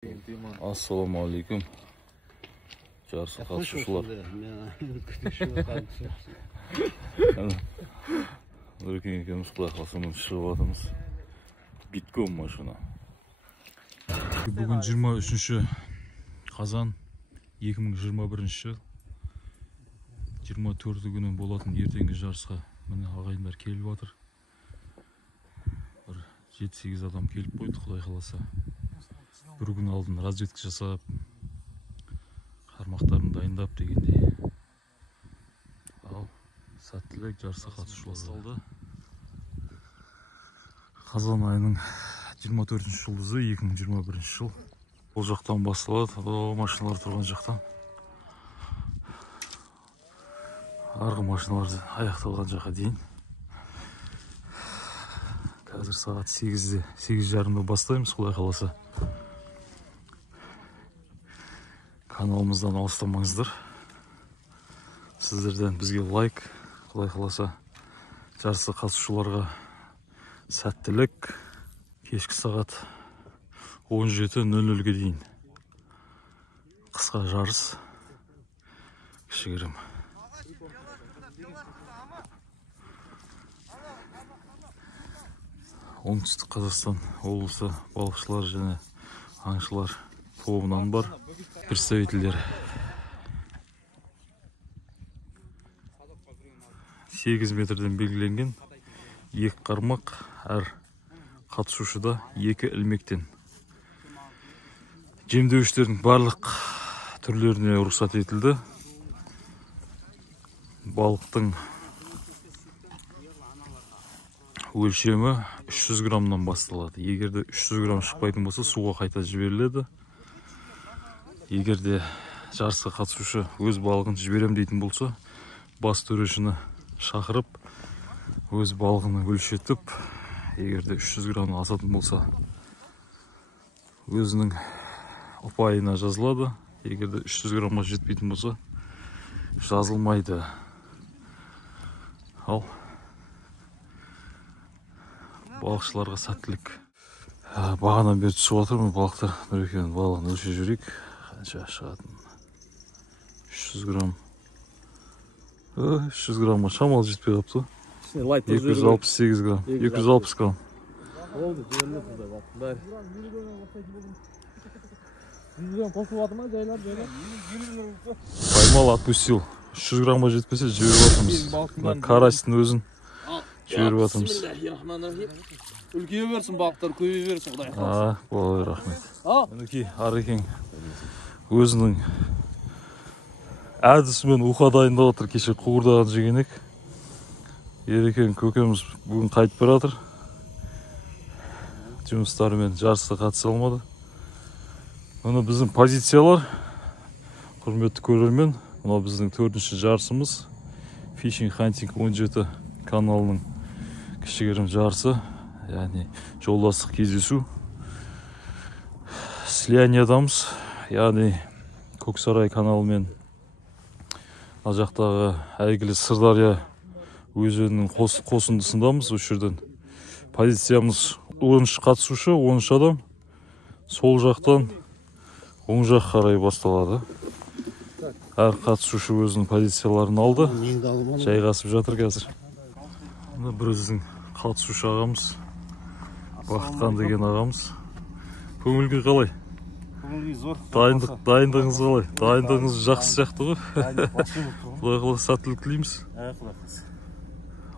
Ассалаумағалейкум. Жарысқа қатысушылар. Нұрекең екеуміз құдай қаласа шығып жатырмыз. Битком машина. Бүгін 23 қазан 2021 жыл. 24 күні болатын ертеңгі жарысқа міне ағайындар келіп жатыр. Бір 7-8 адам келіп қойды, құдай қаласа. Bir gün aldın, разведка жасап, қармақтарын дайындап дегендей. Ал, сәттілік жарысқа қатысушылар басталды. Қазан айының 24 жұлдызы 2021 жыл. Ол жақтан басталады, машиналар тұрған жақтан. Арғы машиналар аяқталған жаққа дейін. Қазір сағат 8:30-да бастаймыз, құдай қаласа. Kanalımızdan alыстамаңыздар. Сіздерден бізге лайк, құдай қаласа. Жарысқа қатысушыларға сәттілік. Кешкі сағат 17:00-ге дейін. Қысқа жарыс. Кішігірім. Оңтүстік Қазақстан облысы балықшылар және аңшылар тобынан бар представительдер. 8 метрден белгіленген 2 қармақ әр қатысушыда 2 ілмектен. Жемдеуіштердің барлық түрлеріне рұқсат етілді. Балықтың өлшемі 300 граммнан басталады. Егерде 300 грамм шықпайтын болса, суға қайта жіберіледі. Егерде жарысқа қатысушы өз балығын жіберем дейтін болса, бас төрешіні шақырып, өз балығын өлшетіп, егерде 300 грамм асатын болса, өзінің ұпайына жазылады. Егерде 300 граммға жетпейтін болса, жазылмайды. Ал балықшыларға сәттілік. Бағанан бері түсіп отырмын, балықтар Нұрекенің балығын өлшеп жүрейік. Қанша шығатын? 300 грамм. 300 граммға шамалы жетпей қапты. 268 грамм. 260 грамм. Oldu, güvenli burada bak. Поймал, отпустил. 300 граммға жетпесе жіберіп жатырмыз. Карастың өзін жіберіп жатырмыз. Үлкейе берсін, балықтар көбейе берсін, құдай қаласа. Болай, рахмет. Мінекей Арекең өзінің әдісімен уқа дайындап отыр. Кеше қуырдаған жеген ек. Ерекең көкеміз бүгін қайтып бара жатыр. Жұмыстарымен жарысқа қатыса алмады. Мұны біздің позициялар, құрметті көрермен, мұны біздің 4-ші жарысымыз. Fishing Hunting 17 каналының кішігірім жарысы, яғни жолдастық кездесу. Слиянияда-мыз, яғни Көксарай каналымен ал жақтағы әйгілі Сырдария өзенінің қосындысындамыз. Осы жерден позициямыз 10 қатысушы, 13 адам. Сол жақтан оң жақ қарай басталады. Әр қатысушы өзінің позицияларын алды. Жайғасып жатыр қазір. Бір біздің қатысушы ағамыз, Бақытхан деген ағамыз. Көңілге қалай? Көңілге зор. Дайындығыңыз қалай? Дайындығыңыз жақсы сияқты ғой. Құдай қаласа сәттілік тілейміз.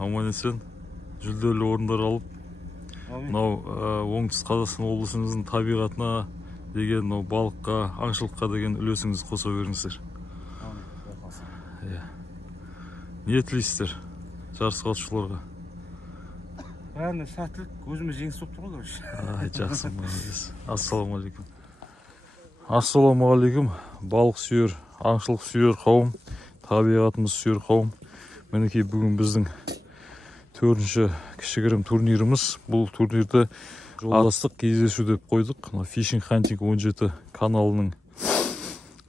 Аман есен, жүлделі орындар алып, мынау оңтүстік Қазақстан облысымыздың табиғатына деген, балыққа, аңшылыққа деген үлесіңізді қоса беріңіздер. Не тілейсіздер жарыс қатысушыларға? Бәріне сәттілік, өзіме жеңіс болып тұр ғой. Жақсы, ассалаумағалейкум. Ассалаумағалейкум, балық сүйер, аңшылық сүйер қауым, табиғатымыз сүйер қауым. Мінекей бүгін біздің 4-ші кішігірім турниріміз. Бұл турнирді жолдастық кездесу деп қойдық. Fishing Hunting 17 каналының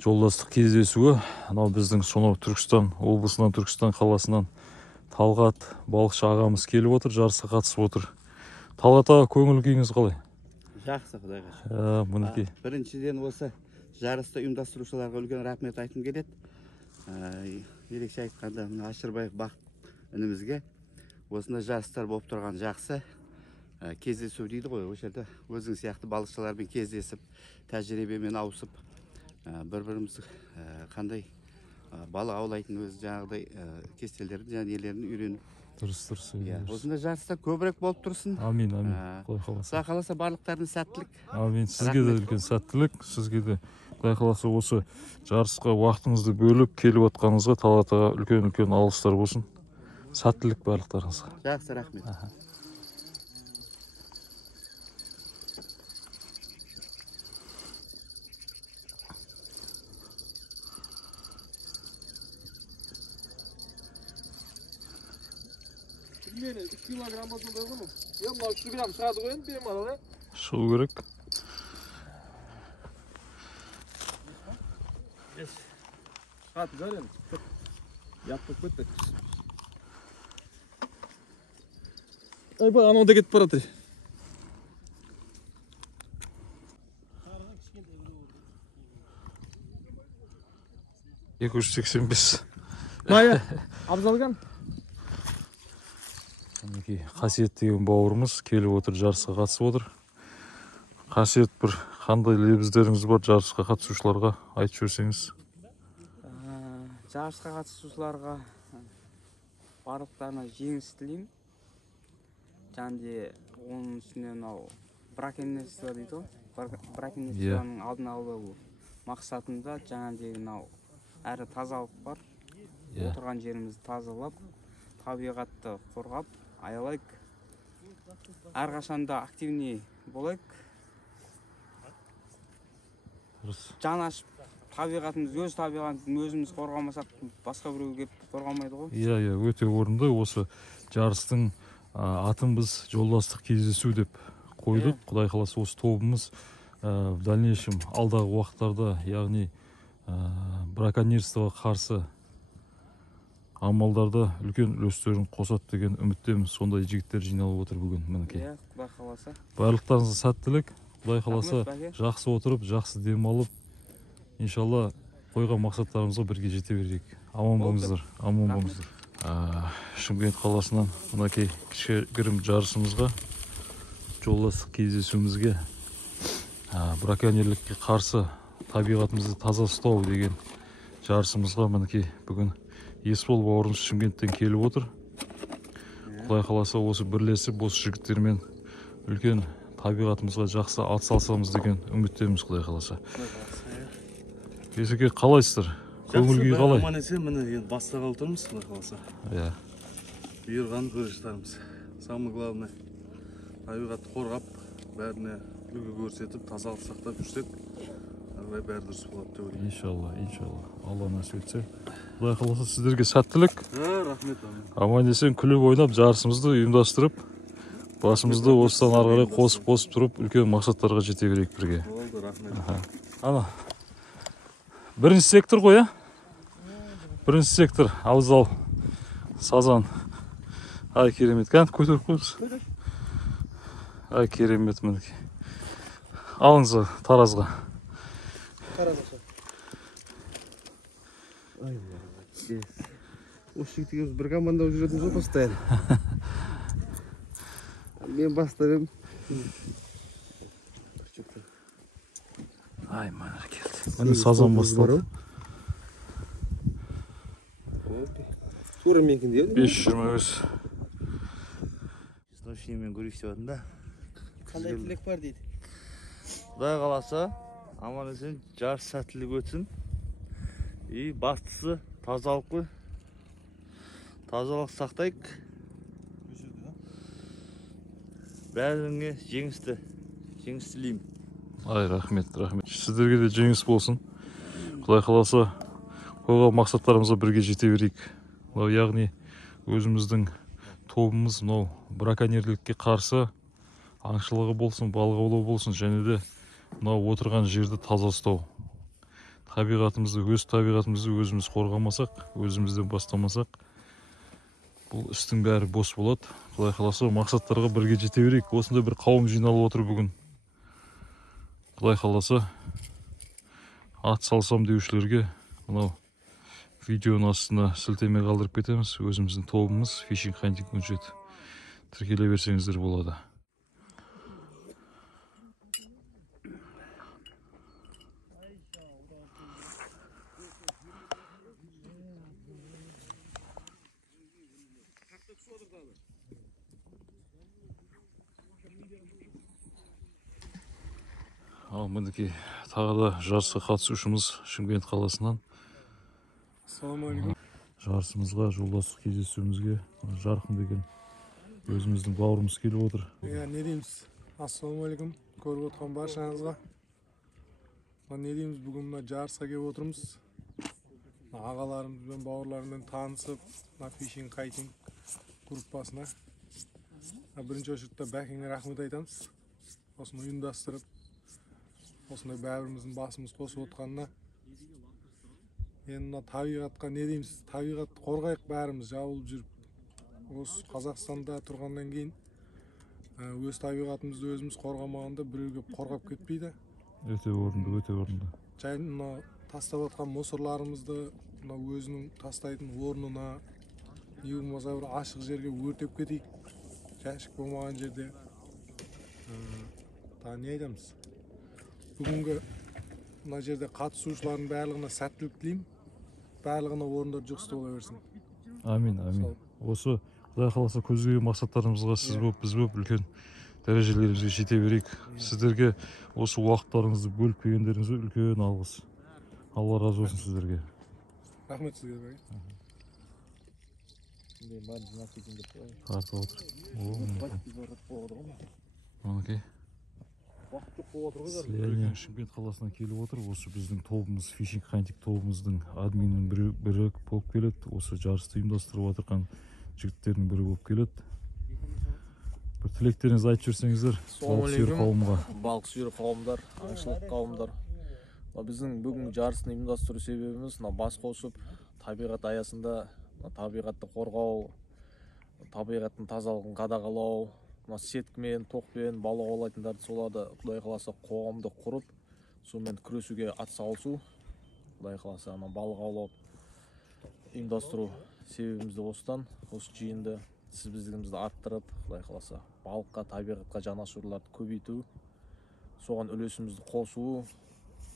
жолдастық кездесуі. Біздің сонау Түркістан облысынан, Түркістан қаласынан Талғат балықшы ағамыз келіп отыр, жарысқа қатысып отыр. Талғат аға, көңіл күйіңіз қалай? Жақсы, Құдайға шүкір. Мінекей. Біріншіден осы жарысты ұйымдастырушыларға үлкен рахмет айтқым келеді. Ерекше айтқанда мына Ашырбаев Бақыт інімізге осындай жарыстар болып тұрған жақсы. Кездесу дейді ғой, осы жерде өзің сияқты балықшылармен кездесіп, тәжірибемен ауысып, бір-біріміз қандай балық аулайтын өз жаңағыдай кестелерін, және нелерін үйреніп. Дұрыс. Осындай жарыстар көбірек болып тұрсын. Амин. Құдай қаласа. Құдай қаласа барлықтарына сәттілік. Амин. Сізге де үлкен сәттілік. Сізге де Құдай қаласа осы жарысқа уақытыңызды бөліп келіп отқаныңызға Талғатқа үлкен алғыстар болсын. Сәттілік барлықтарыңызға. Жақсы, рахмет. Мені 3 килограмм болсын ғой мұн. Мына 3 грамм шығады ғой енді беймалалы. Шығу керек. Шығады жар енді. Яптып кетті. Айбай, анау да кетіп баратыр. Екі 285. Мая, абзалған. Мінекей Қасиет деген бауырымыз келіп отыр, жарысқа қатысып отыр. Қасиет, бір қандай лебіздеріңіз бар жарысқа қатысушыларға айтып жіберсеңіз. Жарысқа қатысушыларға барлықтарына жеңіс тілеймін. Және оның үстіне мынау браконьерство дейді ғой. Браконьерствоның алдын алу мақсатында жаңағыдай мынау әрі тазалық бар. Отырған жерімізді тазалап, табиғатты қорғап, аялайық. Әрқашанда активный болайық. Жан ашып, өз табиғатымызды өзіміз қорғамасақ, басқа біреу келіп қорғамайды ғой. Иә, өте орынды. Осы жарыстың атын біз жолдастық кездесу деп қойдық. Құдай қаласа осы тобымыз в дальнейшем алдағы уақыттарда, яғни браконьерствоға қарсы амалдарда үлкен үлестерін қосады деген үміттеміз. Сондай жігіттер жиналып отыр бүгін, мінекей. Құдай қаласа. Барлықтарыңызға сәттілік. Құдай қаласа жақсы отырып, жақсы демалып, иншалла қойған мақсаттарымызға бірге жете берейік. Аман болыңыздар. Аман болыңыздар. Шымкент қаласынан мінекей кішігірім жарысымызға, жолдастық кездесуімізге, браконьерлікке қарсы табиғатымызды таза ұстау деген жарысымызға мінекей бүгін Есбол бауырымыз Шымкенттен келіп отыр. Құдай қаласа осы бірлесіп, осы жігіттермен үлкен табиғатымызға жақсы атсалысамыз деген үміттеміз, Құдай қаласа. Есеке, қалайсыздар? Көңіл күй қалай? Аман есен, міне енді бастағалы тұрмыз, Құдай қаласа. Иә. Бұйырған көріштарымыз. Самый главный, табиғатты қорғап, бәріне үлгі көрсетіп, тазалық сақтап жүрсек, бәрі дұрыс болады деп ойлаймын. Иншалла. Алла насіп етсе. Құдай қаласа сіздерге сәттілік. Рахмет. Аман есен күліп ойнап жарысымызды ұйымдастырып, басымызды осыдан ары қарай қосып тұрып, үлкен мақсаттарға жете берейік бірге. Болды, рахмет. Ана. Бірінші сектор ғой, ә? Бірінші сектор, абзал, сазан. Ай, керемет. Кәнт көтеріп қойыз. Ай, керемет мінекей. Алыңыз таразға. Осы жігітке бір команда жүретіміз ғой постоянно. Мен бастарым. Ай, мана келді. Міне сазан басталды. Тура менкін дейді. 525. Мен көрейік деп жатырмын да. Қандай тілек бар дейді. Құдай қаласа, аман есен жарыс сәттілік өтсін. Бастысы тазалық қой. Тазалық сақтайық. Бәріңе жеңіс тілеймін. Ай, рахмет. Сіздерге де жеңіс болсын. Құдай қаласа, қойған мақсаттарымызға бірге жете берейік. Яғни өзіміздің тобымыз браконьерлікке қарсы аңшылығы болсын, балық аулау болсын, және де отырған жерді таза ұстау. Өз табиғатымызды өзіміз қорғамасақ, өзімізден бастамасақ, бұл істің бәрі бос болады. Құдай қаласа мақсаттарға бірге жете берейік. Осындай бір қауым жиналып отыр бүгін. Құдай қаласа ат салсам деушілерге мынау видеоның астына сілтеме қалдырып кетеміз. Өзіміздің тобымыз Fishing Hunting Budget. Тіркеле берсеңіздер болады. Ал мінекей тағы да жарысқа қатысушымыз Шымкент қаласынан. Ассалаумағалейкум. Жарысымызға, жолдастық кездесуімізге Жарқын деген өзіміздің бауырымыз келіп отыр. Не дейміз? Ассалаумағалейкум. Көріп отқан баршаңызға. Не дейміз? Бүгін мына жарысқа келіп отырмыз. Ағаларымызбен, бауырларыммен танысып, Fishing Hunting группасына. Бірінші очередте бәкеңе рахмет айтамыз. Осыны ұйымдастырып, осындай бәріміздің басымыз қосып отқанына. Енді табиғатқа не дейміз? Табиғатты қорғайық бәріміз жабылып жүріп. Осы Қазақстанда тұрғаннан кейін өз табиғатымызды өзіміз қорғамағанда біреуге қорғап кетпейді. Өте орынды, өте орынды. Жай тастап отқан мусорларымызды өзінің тастайтын орнына, не болмаса бір ашық жерге өртеп кетейік. Жәшік болмаған жерде. Не айтамыз? Бүгінгі мына жерде қатысушылардың барлығына сәттілік тілеймін. Барлығына орындар жұғысты бола берсін. Амин, амин. Осы Құдай қаласа көздеген мақсаттарымызға сіз болып, біз болып үлкен дәрежелерімізге жете берейік. Сіздерге осы уақыттарыңызды бөліп келгендеріңізге үлкен алғыс. Алла разы болсын сіздерге. Рахмет сізге. Тартып отыр. Мінекей. Слияние Шымкент қаласынан келіп отыр. Осы біздің тобымыз, Fishing Hunting тобымыздың админінің бірі болып келеді. Осы жарысты ұйымдастырып отырған жігіттердің бірі болып келеді. Бір тілектеріңізді айтып жүрсеңіздер, балық сүйер қауымға. Балық сүйер қауымдар, аңшылық қауымдар. Біздің бүгін жарысын ұйымдастыру себебіміз бас қосып, табиғат аясында табиғатты қорғау, табиғаттың тазалығын қадағалау, сеткімен, тоқпен балық аулайтындарды соларды Құдай қаласа қоғамды құрып, сонымен күресуге атсалысу. Құдай қаласа балық аулап ұйымдастыру себебімізді осыдан, осы жиынды сіз біздігімізді арттырып, Құдай қаласа балыққа, табиғатқа жанашырларды көбейту, соған үлесімізді қосу,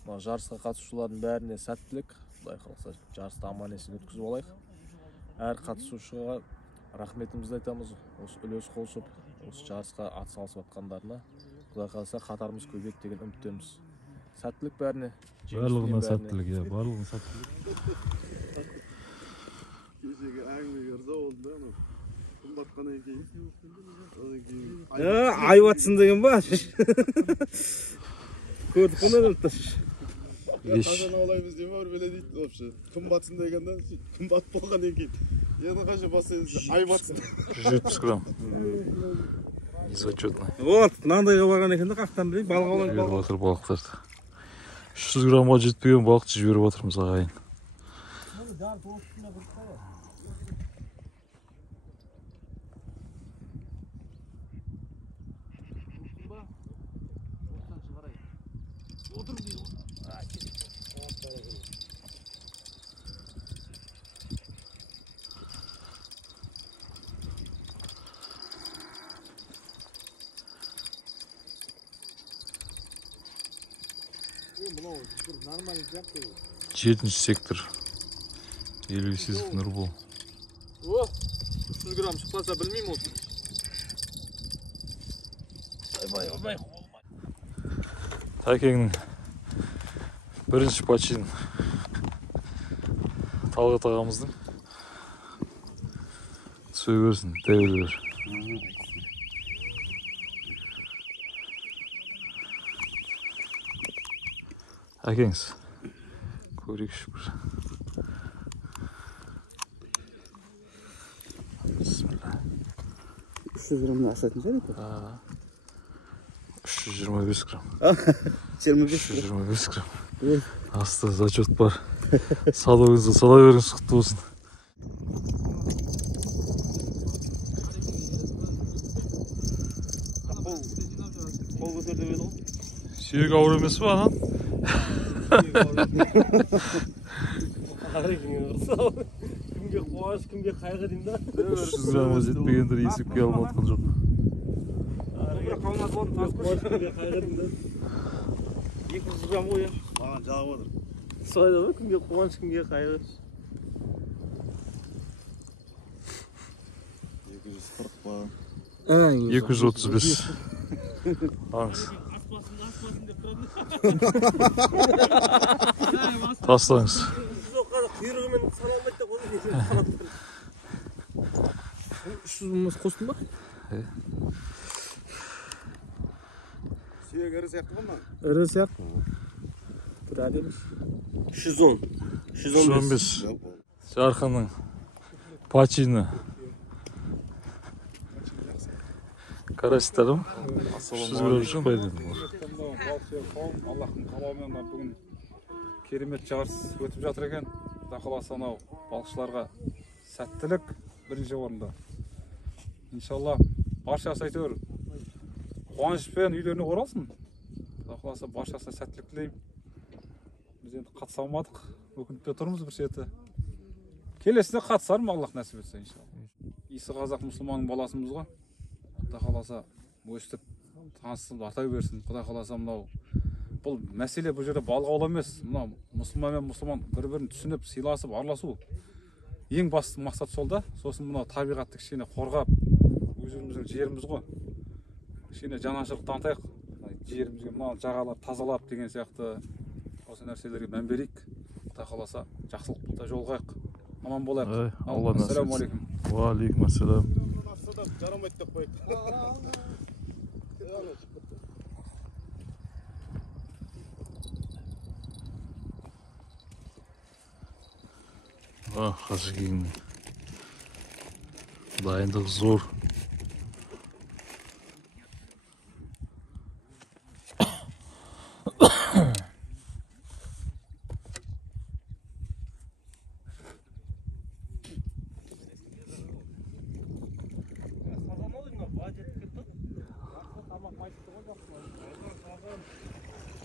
жарысқа қатысушылардың бәріне сәттілік. Құдай қаласа жарысты аман есен өткізіп алайық. Әр қатысушыға рахметімізді айтамыз. Осы үлес қосып, осы жарысқа атсалысып жатқандарына. Құдай қаласа қатарымыз көбейеді деген үміттеміз. Сәттілік бәріне. Барлығына сәттілік, иә, барлығына сәттілік. Кешегі әңгімелерде oldu қымбатқаннан кейін. Айватсын деген ба? Көрдік қонады өттір. Қашан аулаймыз дейм өр беле дейді вообще. Қымбатсын дегенде қымбат болғаннан кейін. Енді қашан басыңыз айбатсын. 170 грамм. Безотчетный. Вот, мынандайға барған екен де қақтан білейік, балық аулайды. Жіберіп отыр балықтарды. 300 граммға жетпеген балықты жіберіп отырмыз ағайын. Жетінші сектор. Елеусізов Нұрбол. 300 грамм шықпаса білмеймін осы. Тәкеңнің бірінші патшин Талғат ағамыздың. Түсе берсін, дәуелер. Әкеңіз, көрейікші бір. Бисмилlah. 300 граммдан асатын шығар екен. 325 грамм. 25 грамм. Асты зачет бар. Садығыңызды сала беріңіз, құтты болсын. Қол көтерді беді ғой? Suyuk avır emesi mi anan? Kimge quvonch, kimge qayg'u deydi. 300 gramga жетпегендер есіп кей алмай жатқан жоқ. Kimge qayg'u deydi. 200 gram qo'y. Mаған жағып отыр. So'ydi, kimge quvonch, kimge qayg'u. 240 ба. 235. Аңыз. Тастаңыз. Құйрығымен сала алмайды деп отыр. 300 мыңыз қостың ба? Сүйек ірі сияқты ғой. Ірі сияқты. Бір әдемі. 110. 115. Жарқынның пачины. Караситарым. 300 грамм үшін байдым. Аллахтың қалауымен бүгін керемет жарыс өтіп жатыр екен. Құдай қаласа анау балықшыларға сәттілік бірінші орында. Иншалла баршасы әйтеуір қуанышпен үйлеріне оралсын. Құдай қаласа баршасына сәттілік тілеймін. Біз енді қатыса алмадық. Өкініште тұрмыз бір шеті. Келесіне қатысармын, Аллах нәсіп етсе иншалла. Исі қазақ мұсылманның баласымыз ғой. Құдай қаласа өстіп танысын, атай берсін. Құдай қаласа мынау бұл мәселе бұл жерде балық аулау емес. Мынау мұсылман мен мұсылман бір-бірін түсініп, сыйласып, араласу. Ең басты мақсат сол да. Сосын мынау табиғатты кішкене қорғап, өзіміздің жеріміз ғой. Кішкене жанашырлық танытайық. Жерімізге мынау жағалап, тазалап деген сияқты осы нәрселерге мән берейік. Құдай қаласа жақсылықта жолығайық. Аман болайық. Алла нәсіп етсін. Ассалаумағалейкум. Ва алейкум ассалам. Жарамайды деп қойып. Қажекеңнің дайындығы зор.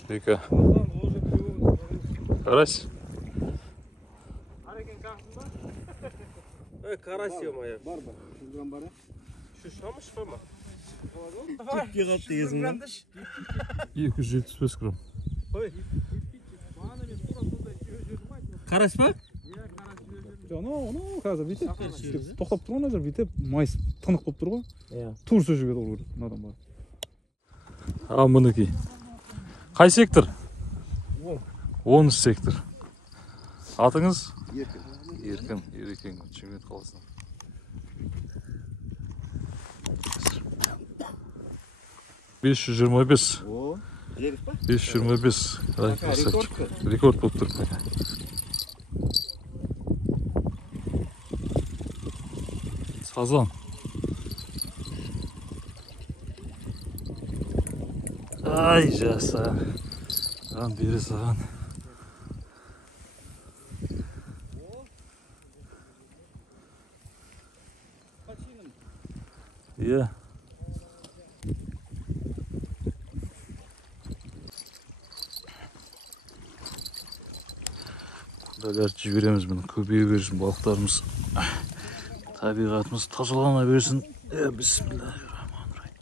Вика. Карась. Карась ё-моё. Бар. 100 грамм бар. Şu şamış mı? Типке қалды дегенсің ба? 275 грамм. Карась па? Анау қазір бүйтіп тоқтап тұр ғой, қазір бүйтіп майыс тынық болып тұр ғой. Иә. Тур сол жерге толу керек мынадан бар. Ал мінекей. Қай сектор? 10 сектор. Атыңыз? Еркін. Ерекең Шымкент қаласынан. Бес жүз жиырма бес. Жерік па? 525. Рекорд болып тұр. Сазан. Ай жаса. Саған бері саған. Иә. Құдайлар жібереміз бұны, көбейе берсін балықтарымыз. Табиғатымыз тазалана берсін. Бисмиллахиррахманиррахим.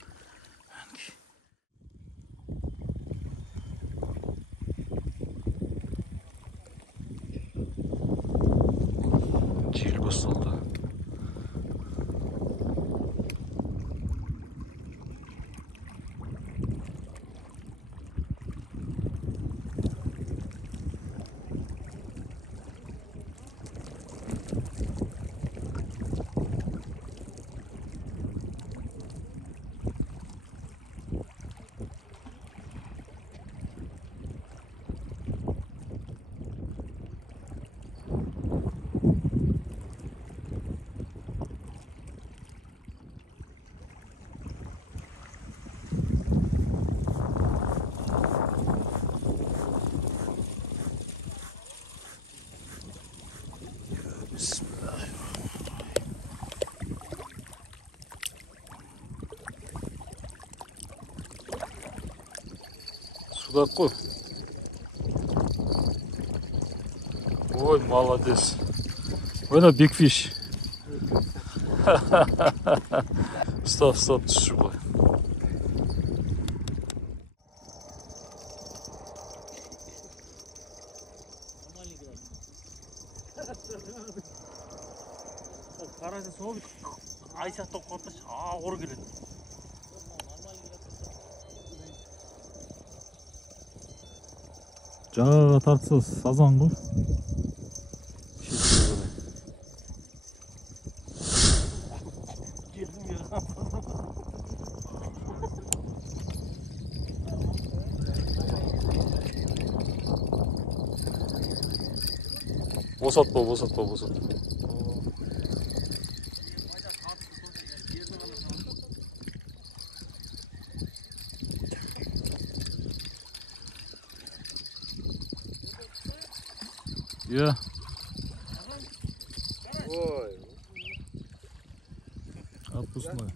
Жел басталды. судак қой. Ой, молодец. Ойна big fish. Stop, түсші былай. Қараса сол ай сияқты қорқыш ауыр келеді. Жағаға тартса сазан ғой. Босатпа. Я. Ой. Отпускной.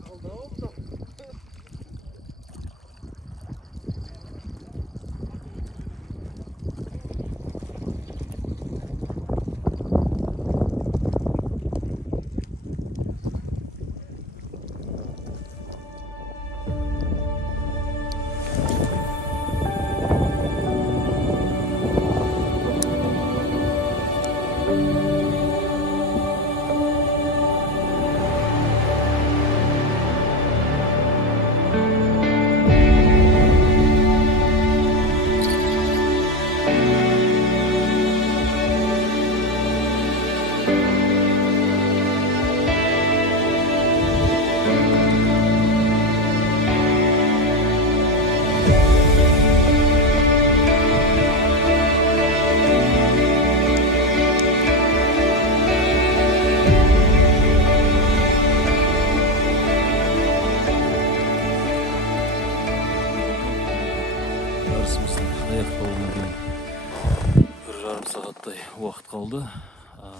Сағаттай уақыт қалды.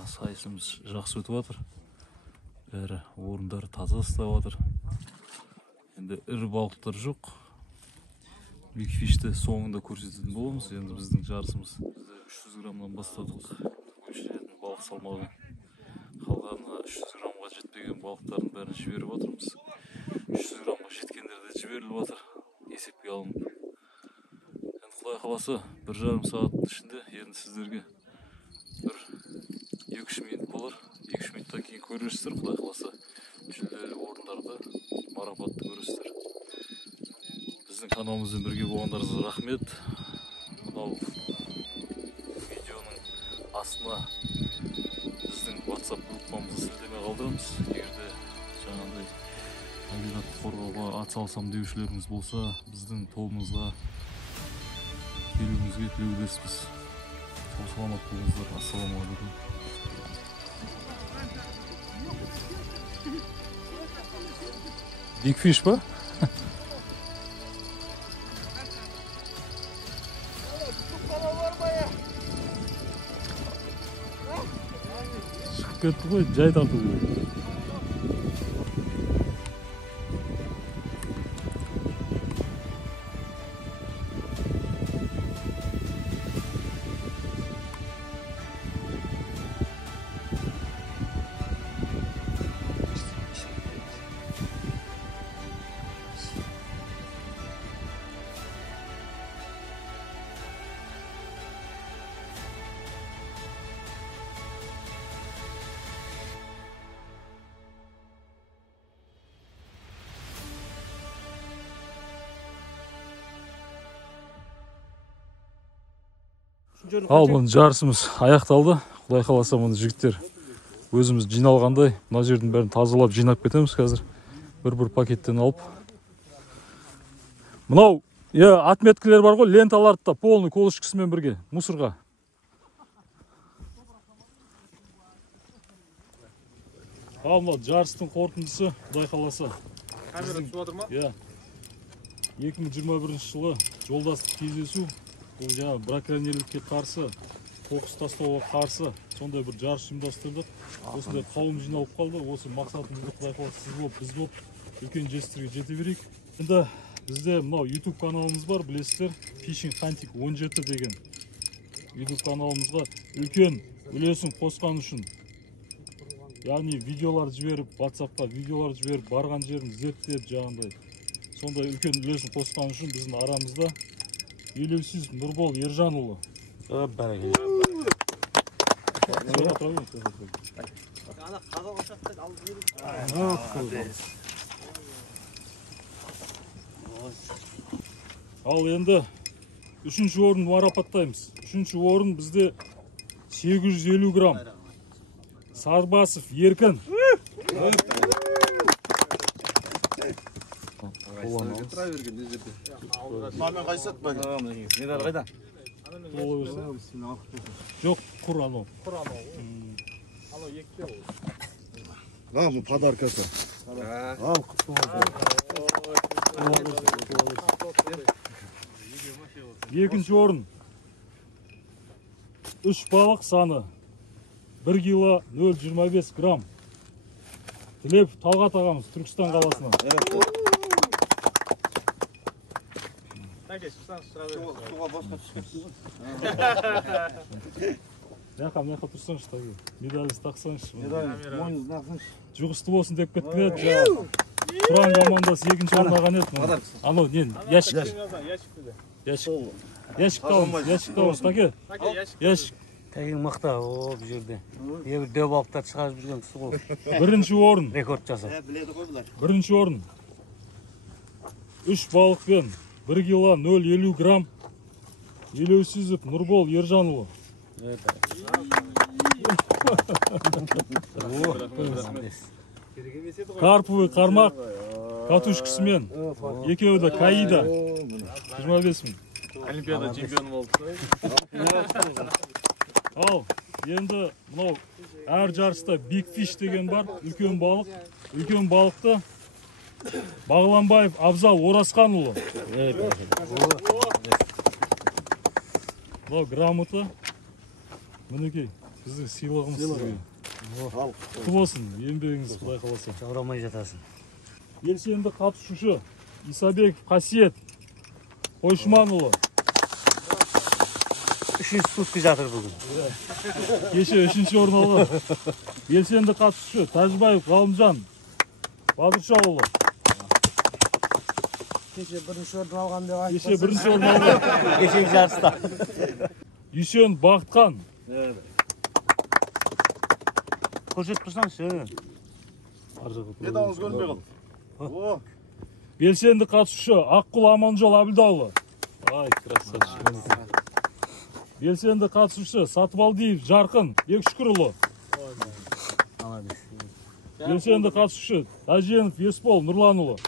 Сайысымыз жақсы өтіп жатыр. Бәрі орындар таза ұстап жатыр. Енді ірі балықтар жоқ. Big Fish'ті соңында көрсететін боламыз. Енді біздің жарысымыз 300 граммнан бастадық. Өлшенетін балық салмағы. Қалған 300 граммға жетпеген балықтардың бәрін жіберіп отырмыз. 300 граммға жеткендер де жіберіліп жатыр. Есепке алынып. Құдай қаласа 1,5 сағаттың ішінде енді сіздерге бір 2-3 минут болар. 2-3 минуттан кейін көресіздер. Құдай қаласа жүлделі орындарды марапатты көресіздер. Біздің каналымызбен бірге болғандарыңызға рахмет. Мынау видеоның астына біздің WhatsApp группамызды сілтеме қалдырамыз. Егерде жаңағындай табиғатты қорғауға атсалысам деушілеріңіз болса, біздің тобымызға келуіңізге тілеулеспіз. Саламат болыңыздар. Ассалаумағалейкум. Big Fish па? Шығып кетті ғой, жай тарту керек. Ал бұны жарысымыз аяқталды. Құдай қаласа мұны жігіттер өзіміз жиналғандай. Мына жердің бәрін тазалап жинап кетеміз қазір. Бір пакеттен алып. Мынау отметкілер бар ғой, ленталарды да полный колышкісімен бірге мусорға. Ал мынау жарыстың қорытындысы, Құдай қаласа. Камера түсіп отыр ма? 2021 жылы жолдастық кездесу. Бұл жаңа браконьерлікке қарсы, қоқыс тастауға қарсы сондай бір жарыс ұйымдастырдық. Осындай қауым жиналып қалды. Осы мақсатымызды Құдай қаласа сіз болып, біз болып үлкен жетістіктерге жете берейік. Енді Бізде мынау YouTube каналымыз бар, білесіздер. Fishing Hunting 17 деген YouTube каналымызға үлкен үлесін қосқан үшін. Яғни видеолар жіберіп, WhatsAppқа видеолар жіберіп, барған жерін зерттеп жаңағындай. Сондай үлкен үлесін қосқан үшін біздің арамызда елеусіз Нұрбол Ержанұлы. Ал енді үшінші орын марапаттаймыз. Үшінші орын бізде 850 грамм. Сарбасов Еркін. Маман қайсат ба? Медаль қайда? Жоқ, құр анау. Анау екте ол. Бұл подаркасы. Ал, құтты Екінші орын. 3 балық саны 1 кило 0,25 грамм. Тілеп Талғат ағамыз Түркістан қаласынан. Суға босқа түскенсіз. Меха тұрсаңшы тағы. Медаліз тақсаңшы. Мойныңызды тақсаңшы. Жұғысты болсын деп кеткен еді. Тұран командасы екінші орын алған еді. Анау нен? Яшік. Яшік тауымыз. Таке? Яшік. Тәйін мақта, о, бұл жерде. Ебір дөп алыптар шығарып жүрген кісі ғой. Бірінші орын. Рекорд жасап. Біледі ғой бұлар. Бірінші орын. 3 балықпен 1 кило 0,50 грамм. Елеусізов Нұрбол Ержанұлы. Карповый қармақ катушкісімен. Екеуі де Каида. 25 мың. Олимпиада чемпионы болды. Ал, енді мынау әр жарыста Big Fish деген бар, үлкен балық. Үлкен балықты Бағланбаев Абзал Орасқанұлы. Мынау грамота. Мінекей, біздің сыйлығымыз сізге. Құтты болсын, еңбегіңіз Құдай қаласа. Жаурамай жатасың. Белсенді қатысушы Исабеков Қасиет Қойшыманұлы. 3 сутки жатыр бүгін. Кеше 3-ші орын алған. Белсенді қатысушы Тәжбаев Ғалымжан Бадыршаұлы. Кеше 1-ші орын алған деп айтып. Кеше 1-ші орын алған. Кешегі жарыста. Үйсен Бақытқан. Көрсетіп тұрсаңшы. Медалыңыз көрінбей қалды. Белсенді қатысушы Аққұл Аманжол Абылдаұлы. Ай, красавчик. Белсенді қатысушы Сатыбалдиев Жарқын Бекшүкірұлы. Белсенді қатысушы Тәженов Есбол Нұрланұлы.